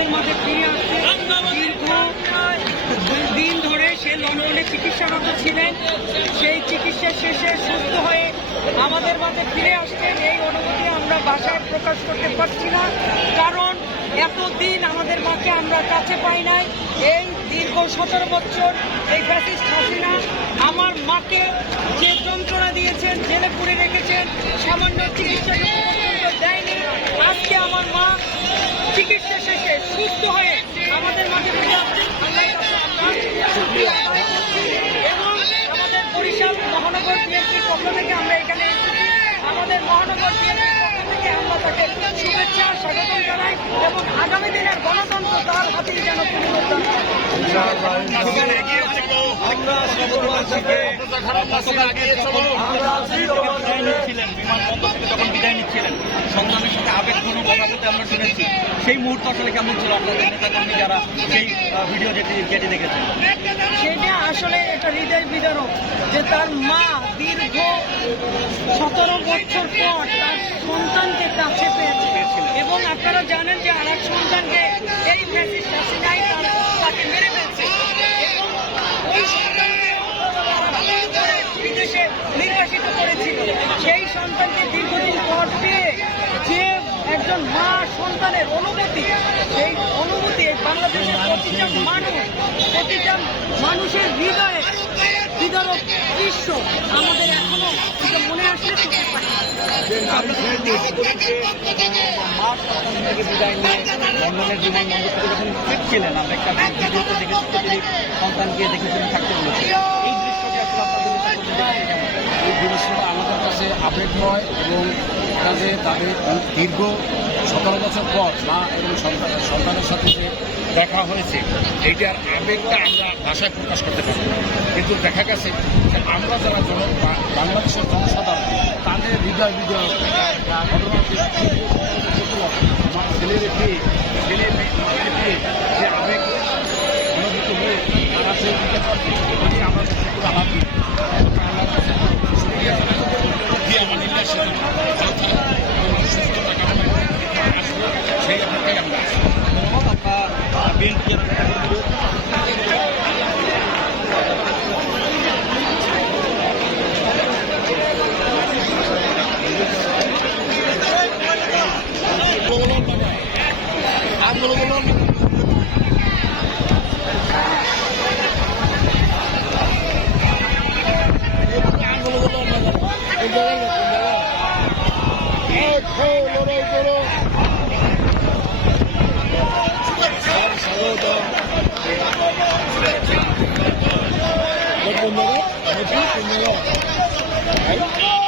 আমাদের মাঝে ফিরে আসছে। দীর্ঘ দিন ধরে সে লন্ডনে চিকিৎসারত ছিলেন। সেই চিকিৎসা শেষে সুস্থ হয়ে আমাদের মাঝে ফিরে আসছেন। এই অনুভূতি আমরা বাসায় প্রকাশ করতে পারছি না। কারণ এতদিন আমাদের মাকে আমরা কাছে পাই নাই। এই দীর্ঘ সতেরো বছর এই ফ্যাসিস্ট হাসিনা আমার মাকে যে যন্ত্রণা দিয়েছেন, জেলে পুরে রেখেছেন, সামান্য চিকিৎসা দেয়নি, আজকে আমার মা চিকিৎসা শেষে সুস্থ হয়ে আমাদের মাঝে ফিরে আসছেন আল্লাহর কাছে আমরা শুকরিয়া আদায় করছি এবং আমাদের বরিশাল মহানগর বিএনপির পক্ষ থেকে আমরা এখানে আমাদের মহানগর বিএনপির পক্ষ থেকে আমরা তাকে শুভেচ্ছা স্বাগত জানাই এবং আগামী দিনের গণতন্ত্র তার হাতেই যেন পুনরুদ্ধার। বিদায় বিমানবন্দর থেকে যখন বিদায় সেই মুহূর্ত আসলে কেমন ছিল আপনাদের নেতাকর্মী যারা সেই ভিডিও যেটি যেটি দেখেছেন? সেটা আসলে এটা হৃদয় বিদারক যে তার মা দীর্ঘ সতেরো বছর পর তার সন্তানকে কাছে পেয়েছে। এবং আপনারা জানেন যে আর এক সন্তানকে এই মেসেজ হাসিনাই তাকে মেরে ফেলছে। এবং ওই সন্তানকে বিদেশে নির্বাসিত করেছিল। সেই সন্তানকে দীর্ঘদিন একজন মা সন্তানের অনুভূতি। এই অনুভূতি, এই বাংলাদেশের প্রতিটা মানুষ, প্রতিটা মানুষের হৃদয়ে হৃদয়ক দৃশ্য আমাদের এখনও মনে আসলে আমাদের কাছে আবেগময় এবং এটা যে তাদের দীর্ঘ সতেরো বছর পর মা এবং সন্তান সন্তানের সাথে যে দেখা হয়েছে, এইটার আবেগটা আমরা ভাষায় প্রকাশ করতে পারি কিন্তু দেখা গেছে যে আমরা যারা জন বাংলাদেশের জনসাধারণ, তাদের হৃদয় হৃদয় আমার ছেলে রেখে ছেলে মেয়ে যে আবেগ অনুভূত হয়ে তারা সে দিতে এটি আমরা শুক্র আন্দোলন 哎！